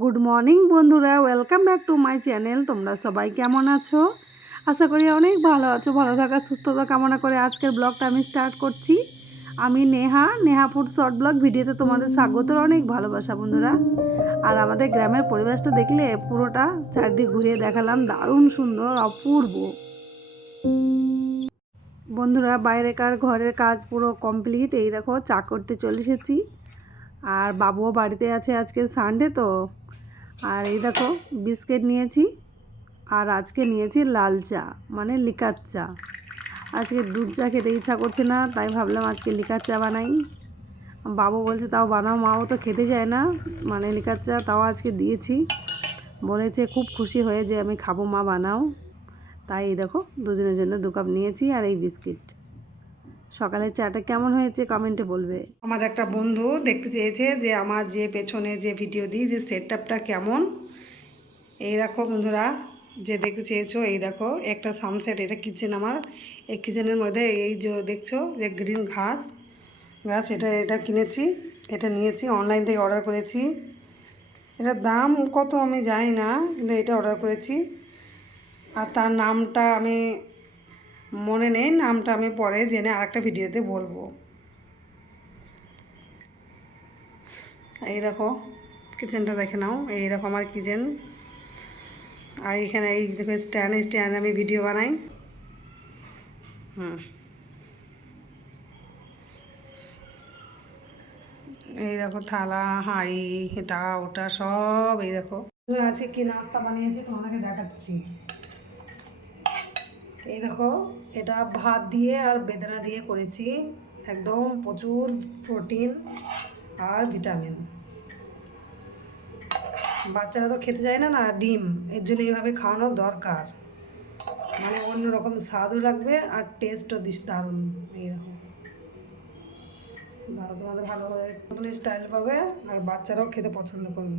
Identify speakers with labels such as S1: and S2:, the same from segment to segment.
S1: Good morning বন্ধুরা। Welcome back to my channel তোমরা সবাই কেমন আছো? আশা করি অনেক ভালো আছো। ভালো থাকা সুস্থতা কামনা করে আজকের ব্লগটা আমি স্টার্ট করছি। আমি Neha Neha food short blog ভিডিওতে তোমাদের স্বাগত অনেক ভালোবাসা বন্ধুরা। আর আমাদের গ্রামের পরিবেশটা দেখলে পুরোটা চারদিক ঘুরিয়ে দেখালাম। দারুণ সুন্দর, অপূর্ব। বন্ধুরা বাইরেকার ঘরের কাজ পুরো কমপ্লিট এই দেখো, চা করতে চলে এসেছি। আর বাবুও বাড়িতে আছে আজকে সানডে তো। আর এই দেখো, বিস্কিট নিয়েছি, আর আজকে নিয়েছি লাল চা মানে লিকার চা। আজকে দুধ চা খেতে ইচ্ছা করছে না, তাই ভাবলাম আজকে লিকার চা বানাই। বাবু বলছে, তাও বানাও, মাও তো খেতে যায় না। মানে লিকার চা তাও আজকে দিয়েছি। বলেছে, খুব খুশি হয়ে যে আমি খাব, মা বানাও। তাই এই দেখো, দুজনের জন্য দু কাপ নিয়েছি আর এই বিস্কিট। সকালের চাটা কেমন হয়েছে কমেন্টে বলবে। আমার একটা বন্ধু দেখতে চেয়েছে যে আমার যে পেছনে যে ভিডিও দিই যে সেটআপটা কেমন। এই দেখো বন্ধুরা, যে দেখতে চেয়েছো এই দেখো, একটা সানসেট এটা কিচেন আমার। এই কিচেনের মধ্যে এই যে দেখছ যে গ্রিন ঘাস। ঘাস এটা এটা কিনেছি, এটা নিয়েছি অনলাইন থেকে অর্ডার করেছি। এটার দাম কত আমি জানি না, কিন্তু এটা অর্ডার করেছি। আর তার নামটা আমি মনে নেই, নামটা আমি পরে জেনে আরেকটা ভিডিওতে বলব। এই দেখো কিচেনটা দেখে নাও। এই দেখো আমার কিচেন আর এখানে এই দেখো স্ট্যান্ড স্ট্যান্ড আমি ভিডিও বানাই। হুম। এই দেখো থালা, হাঁড়ি এটা ওটা সব এই দেখো। আছে কি নাস্তা বানিয়েছি তোমাকে দেখাচ্ছি। এই দেখো, এটা ভাত দিয়ে আর বেদনা দিয়ে করেছি। একদম প্রচুর প্রোটিন আর ভিটামিন। বাচ্চারা তো খেতে চায় না না, ডিম। এর জন্য এইভাবে খাওয়ানো দরকার। মানে অন্যরকম স্বাদও লাগবে আর টেস্টও দিস দারুণ। এই দেখো। দাঁড়া তোমাদের ভালো নতুন স্টাইল পাবে আর বাচ্চারাও খেতে পছন্দ করবে।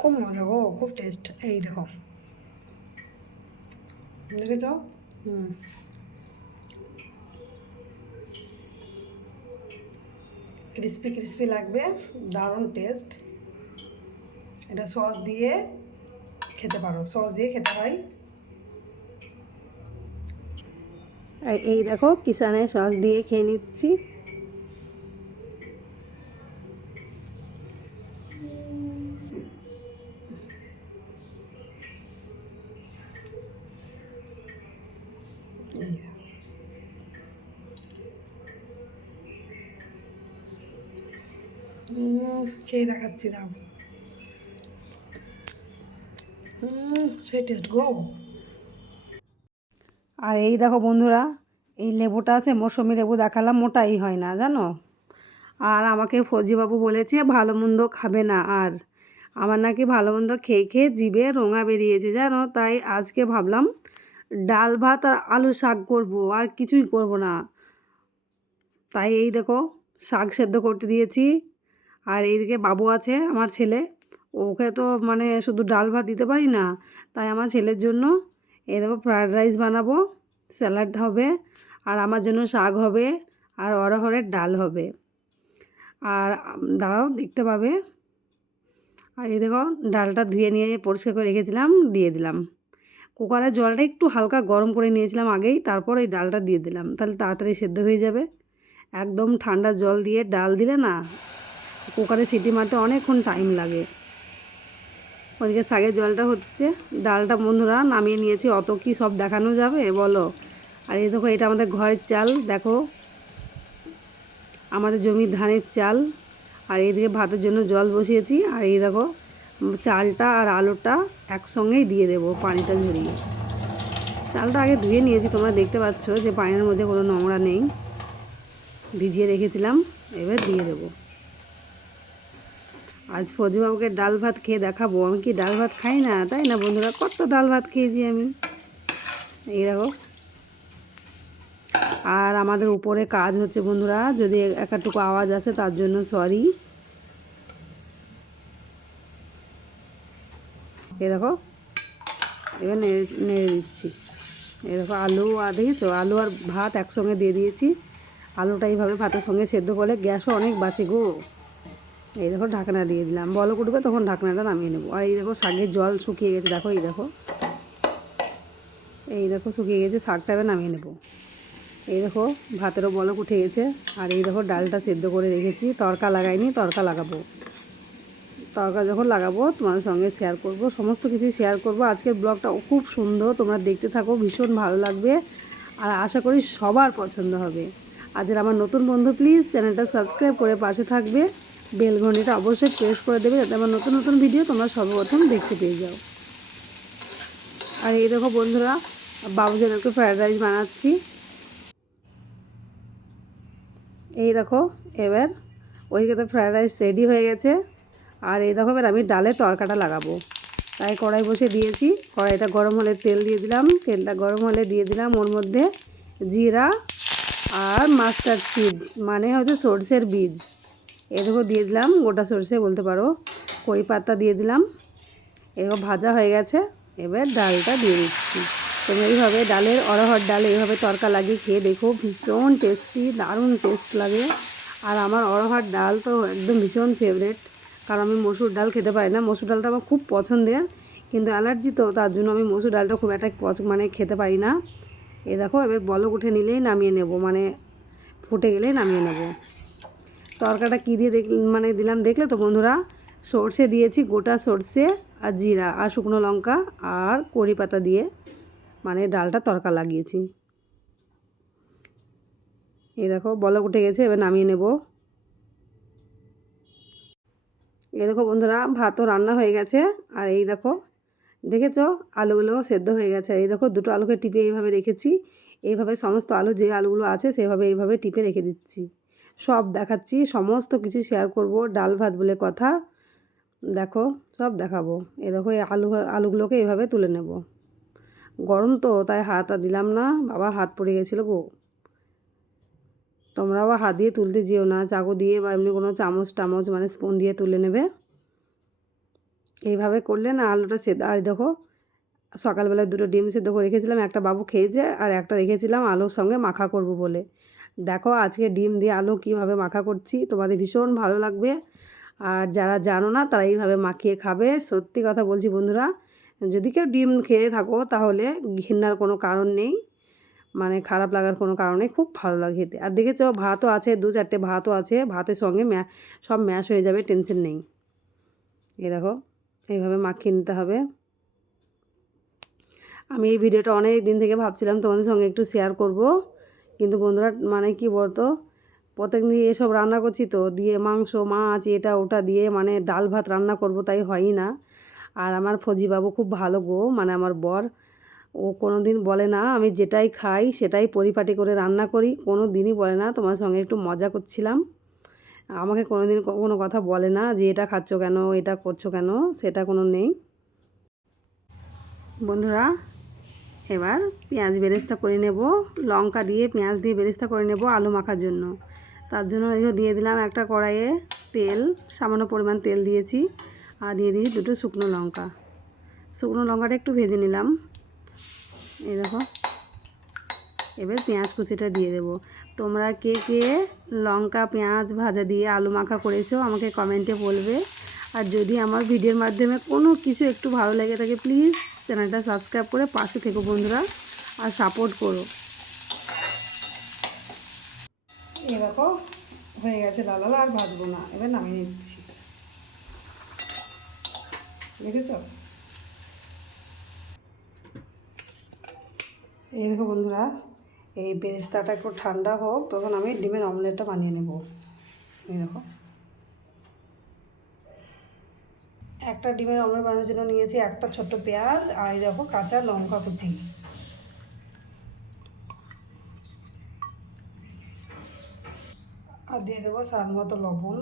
S1: খুব মজা গো, খুব টেস্ট এই দেখো। দেখেছ হুম ক্রিস্পি ক্রিস্পি লাগবে দারুণ টেস্ট এটা সস দিয়ে খেতে পারো সস দিয়ে খেতে হয় আর এই দেখো কিষানের সস দিয়ে খেয়ে নিচ্ছি এই দেখো। উম, খেয়ে দেখাচ্ছি সেই টেস্ট গো। আর এই দেখো বন্ধুরা, এই লেবুটা আছে, মৌসুমি লেবু দেখালাম, মোটাই হয় না, জানো? আর আমাকে ফৌজিবাবু বলেছে, ভালো মন্দ খাবে না। আর আমার নাকি ভালো মন্দ খেয়ে খেয়ে জিভে রোঙা বেরিয়েছে, জানো? তাই আজকে ভাবলাম, ডাল ভাত আর আলু শাক করব, আর কিছুই করব না। তাই এই দেখো, শাক সেদ্ধ করতে দিয়েছি। আর এইদিকে বাবু আছে, আমার ছেলে। ওকে তো মানে শুধু ডাল ভাত দিতে পারি না, তাই আমার ছেলের জন্য এই দেখো ফ্রায়েড রাইস বানাবো স্যালাড হবে, আর আমার জন্য শাক হবে, আর অরহরের ডাল হবে। আর দাঁড়াও, দেখতে পাবে। আর এই দেখো, ডালটা ধুয়ে নিয়ে পরিষ্কার করে রেখেছিলাম, দিয়ে দিলাম। কুকারের জলটা একটু হালকা গরম করে নিয়েছিলাম আগেই, তারপর এই ডালটা দিয়ে দিলাম। তাহলে তাড়াতাড়ি সেদ্ধ হয়ে যাবে। একদম ঠান্ডা জল দিয়ে ডাল দিলে না কুকারে সিটি মারতে অনেকক্ষণ টাইম লাগে। ওদিকে শাগের জলটা হচ্ছে, ডালটা বন্ধুরা নামিয়ে নিয়েছি, অত কি সব দেখানো যাবে? বলো। আর এই দেখো, এটা আমাদের ঘরের চাল, দেখো। আমাদের জমির ধানের চাল, আর এইদিকে ভাতের জন্য জল বসিয়েছি, আর এই দেখো, চালটা আর আলুটা একসঙ্গেই দিয়ে দেবো পানিটা ঝরিয়ে। চালটা আগে ধুয়ে নিয়েছি, তোমরা দেখতে পাচ্ছ যে পানির মধ্যে কোনো নোংরা নেই। ভিজিয়ে রেখেছিলাম, এবার দিয়ে দেবো। আজ ফজবাবুকে ডাল ভাত খেয়ে দেখাবো। আমি কি ডাল ভাত খাই না? তাই না বন্ধুরা? কত ডাল ভাত খেয়েছি আমি। এই দেখো। আর আমাদের উপরে কাজ হচ্ছে বন্ধুরা, যদি একটুকু আওয়াজ আসে তার জন্য সরি এই দেখো। এবার নেড়ে নেড়ে দিচ্ছি। এই দেখো, আলু, আর দেখেছ? আলু আর ভাত একসঙ্গে দিয়ে দিয়েছি। আলুটা এইভাবে ভাতের সঙ্গে সেদ্ধ করলে গ্যাসও অনেক বাঁচে গো। এই দেখো ঢাকনা দিয়ে দিলাম। বলক উঠবে তখন ঢাকনাটা নামিয়ে নেব। আর এই দেখো শাকের জল শুকিয়ে গেছে, দেখো, এই দেখো। এই দেখো শুকিয়ে গেছে, শাকটা এবার নামিয়ে নেব। এই দেখো, ভাতেরও বলক উঠে গেছে। আর এই দেখো ডালটা সেদ্ধ করে রেখেছি। তড়কা লাগাইনি, তরকা লাগাবো। তরকা যখন লাগাবো, তোমাদের সঙ্গে শেয়ার করব। সমস্ত কিছু শেয়ার করব। আজকের ব্লগটা খুব সুন্দর, তোমরা দেখতে থাকো, ভীষণ ভালো লাগবে। আর আশা করি সবার পছন্দ হবে। আজের আমার নতুন বন্ধু প্লিজ চ্যানেলটা সাবস্ক্রাইব করে পাশে থাকবে। বেল ঘন্টিটা অবশ্যই প্রেস করে দেবে যাতে আমার নতুন নতুন ভিডিও তোমরা সর্বপ্রথম দেখতে পেয়ে যাও। আর এই দেখো বন্ধুরা বাবু একটু ফ্রায়েড রাইস বানাচ্ছি। এই দেখো, এবার ওইদিকে তো ফ্রায়েড রাইস রেডি হয়ে গেছে। আর এই দেখো, এবার আমি ডালের তরকাটা লাগাবো। তাই কড়াই বসে দিয়েছি। কড়াইটা গরম হলে তেল দিয়ে দিলাম। তেলটা গরম হলে দিয়ে দিলাম ওর মধ্যে জিরা আর মাস্টার্ড সিডস মানে হচ্ছে সর্ষের বীজ। দেখো দিয়ে দিলাম, গোটা সর্ষে বলতে পারো। কই পাতা দিয়ে দিলাম। এগুলো ভাজা হয়ে গেছে। এবার ডালটা দিয়ে দিচ্ছি। তোমরা এইভাবে ডালের অরহর ডাল এইভাবে তরকা লাগিয়ে খেয়ে দেখো, ভীষণ টেস্টি দারুণ টেস্ট লাগে। আর আমার অরহর ডাল তো একদম ভীষণ ফেভারেট কারণ আমি মসুর ডাল খেতে পারি না। মসুর ডালটা আমার খুব পছন্দের। কিন্তু অ্যালার্জি তো, তার জন্য আমি মসুর ডালটা খুব একটা মানে খেতে পারি না। এ দেখো, এবার বলক উঠে নিলেই নামিয়ে নেব। মানে ফুটে গেলেই নামিয়ে নেব। তরকাটা কী দিয়ে দেখ মানে দিলাম দেখলে তো বন্ধুরা? সর্ষে দিয়েছি গোটা সর্ষে আর জিরা আর শুকনো লঙ্কা আর কড়ি পাতা দিয়ে। মানে ডালটা তরকা লাগিয়েছি। এই দেখো, বলক উঠে গেছে, এবার নামিয়ে নেব। এই দেখো বন্ধুরা, ভাতও রান্না হয়ে গেছে। আর এই দেখো, দেখেছ? আলুগুলো সেদ্ধ হয়ে গেছে। এই দেখো, দুটো আলুকে টিপে এইভাবে রেখেছি। এইভাবে সমস্ত আলু যে আলুগুলো আছে, সেভাবে এইভাবে টিপে রেখে দিচ্ছি। সব দেখাচ্ছি, সমস্ত কিছু শেয়ার করব, ডাল ভাত বলে কথা। দেখো, সব দেখাবো। এ দেখো, এই আলু, আলুগুলোকে এভাবে তুলে নেব। গরম তো, তাই হাত আর দিলাম না। বাবা হাত পড়ে গেছিল গো। তোমরা হাত দিয়ে তুলতে যেও না। চাকু দিয়ে বা এমনি কোনো চামচ টামচ মানে স্পুন দিয়ে তুলে নেবে। এইভাবে করলে না আলুটা সেদ্ধ। আর দেখো, সকালবেলায় দুটো ডিম সেদ্ধ করে রেখেছিলাম। একটা বাবু খেয়েছে আর একটা রেখেছিলাম আলুর সঙ্গে মাখা করব বলে। দেখো আজকে ডিম দিয়ে আলু কীভাবে মাখা করছি, তোমাদের ভীষণ ভালো লাগবে। আর যারা জানো না, তারা এইভাবে মাখিয়ে খাবে। সত্যি কথা বলছি বন্ধুরা, যদি কেউ ডিম খেয়ে থাকো, তাহলে ঘেন্নার কোনো কারণ নেই। মানে খারাপ লাগার কোনো কারণে খুব ভালো লাগে খেতে। আর দেখেছ, ভাতও আছে, দু চারটে ভাতও আছে, ভাতের সঙ্গে সব ম্যাশ হয়ে যাবে, টেনশন নেই। এ দেখো, এইভাবে মাখিয়ে নিতে হবে। আমি এই ভিডিওটা অনেক দিন থেকে ভাবছিলাম তোমাদের সঙ্গে একটু শেয়ার করব। কিন্তু বন্ধুরা মানে কি বলতো? প্রত্যেক দিন এসব রান্না করছি তো, দিয়ে মাংস, মাছ, এটা, ওটা দিয়ে মানে ডাল ভাত রান্না করব তাই হয়ই না। আর আমার ফজিবাবু খুব ভালো গো মানে আমার বর। ও কোনো দিন বলে না, আমি যেটাই খাই সেটাই পরিপাটি করে রান্না করি কোনো দিনই বলে না। তোমার সঙ্গে একটু মজা করছিলাম। আমাকে কোনো দিন কোনো কথা বলে না যে এটা খাচ্ছ কেন, এটা করছ কেন, সেটা কোনো নেই। বন্ধুরা এবার পেঁয়াজ বেরেস্তা করে নেব, লঙ্কা দিয়ে পেঁয়াজ দিয়ে বেরেস্তা করে নেব আলু মাখার জন্য। তার জন্য দিয়ে দিলাম একটা কড়াইয়ে তেল, সামান্য পরিমাণ তেল দিয়েছি আর দিয়ে দিয়েছি দুটো শুকনো লঙ্কা। শুকনো লঙ্কাটা একটু ভেজে নিলাম। এই দেখো, এবার পেঁয়াজ কুচিটা দিয়ে দেবো। তোমরা কে কে লঙ্কা, পেঁয়াজ ভাজা দিয়ে আলু মাখা করেছ আমাকে কমেন্টে বলবে। আর যদি আমার ভিডিওর মাধ্যমে কোনো কিছু একটু ভালো লেগে থাকে, প্লিজ চ্যানেলটা সাবস্ক্রাইব করে পাশে থেকো বন্ধুরা, আর সাপোর্ট করো। দেখো, হয়ে গেছে লাল লাল, আর ভাজবো না। এবার নামিয়ে নিচ্ছি। দেখেছ? এই দেখো বন্ধুরা, এই বেরেস্তাটা একটু ঠান্ডা হোক, তখন আমি ডিমের অমলেটটা বানিয়ে নেব। এই দেখো। একটা ডিমের অমলেট বানানোর জন্য নিয়েছি একটা ছোট্ট পেঁয়াজ আর এই দেখো কাঁচা লঙ্কা কুচি আর দিয়ে দেবো স্বাদ মতো লবণ।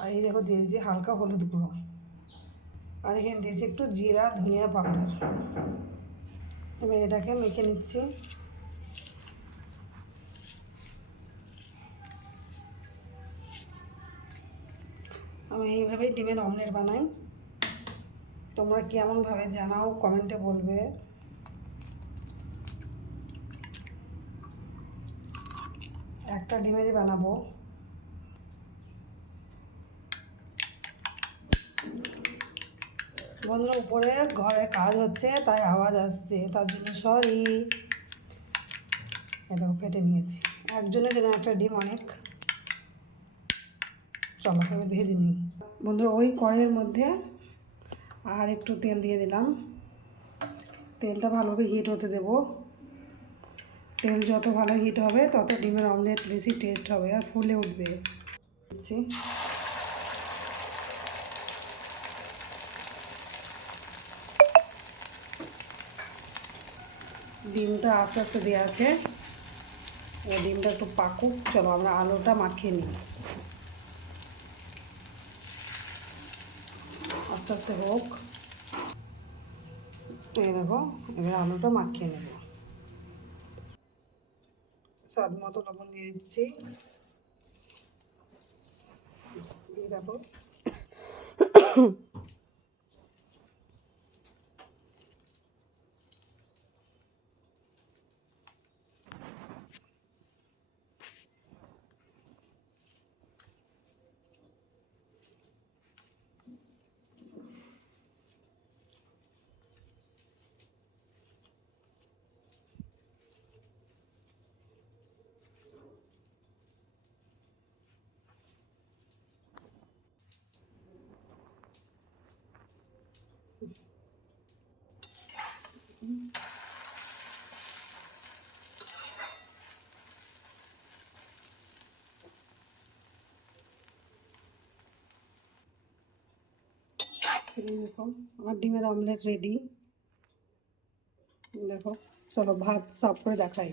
S1: আর এই দেখো দিয়েছি হালকা হলুদ গুঁড়ো। আর এখানে দিয়েছি একটু জিরা ধনিয়া পাউডার। এবার এটাকে মেখে নিচ্ছি। আমি এইভাবেই ডিমের অমলেট বানাই। তোমরা কেমনভাবে জানাও, কমেন্টে বলবে। একটা ডিমেরই বানাবো। বন্ধুরা, উপরে ঘরে কাজ হচ্ছে, তাই আওয়াজ আসছে। তার জন্য সরি। এটা ফেটে নিয়েছি। একজনের জন্য একটা ডিম অনেক। চলো এবার ভেজে নিই। বন্ধুরা, ওই কড়াইয়ের মধ্যে আর একটু তেল দিয়ে দিলাম। তেলটা ভালোভাবে হিট হতে দেব। তেল যত ভালো হিট হবে, তত ডিমের অমলেট বেশি টেস্ট হবে আর ফুলে উঠবে। দিচ্ছি। ডিমটা আস্তে আস্তে দেওয়া আছে। ডিমটা একটু পাকুক। চলো আমরা আলুটা মাখিয়ে নিই। আস্তে আস্তে হোক। এই দেখো, এবার আলুটা মাখিয়ে নেব। স্বাদ মতো লবণ দিয়ে দিচ্ছি। দিয়ে দেখো। দেখো, আমার ডিমের অমলেট রেডি দেখো, চলো ভাত সাফ করে দেখাই।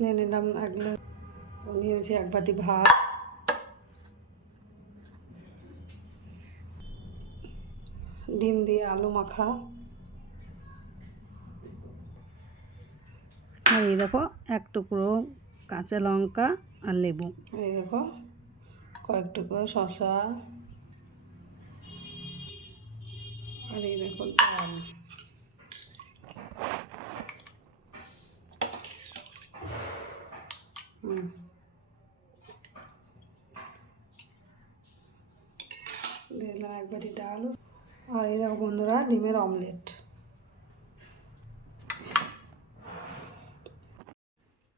S1: নিয়ে নিলাম এক নিয়েছি এক বাটি ভাত। ডিম দিয়ে আলু মাখা। আর এই দেখো, এক টুকরো কাঁচা লঙ্কা আর লেবু। এই দেখো, কয়েক টুকরো শসা। আর এই দেখো ডাল। ডাল। আর এই দেখো বন্ধুরা, ডিমের অমলেট।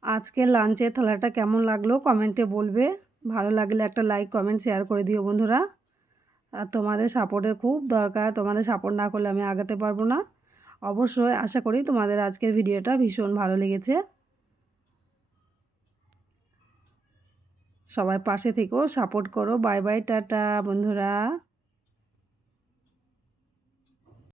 S1: আজকের লাঞ্চের থালাটা কেমন লাগল কমেন্টে বলবে। ভালো লাগলে একটা লাইক, কমেন্ট, শেয়ার করে দিও বন্ধুরা। আর তোমাদের সাপোর্টের খুব দরকার, তোমাদের সাপোর্ট না করলে আমি আগাতে পারব না। অবশ্যই আশা করি তোমাদের আজকের ভিডিওটা ভীষণ ভালো লেগেছে। সবাই পাশে থেকেও সাপোর্ট করো। বাই বাই, টাটা বন্ধুরা।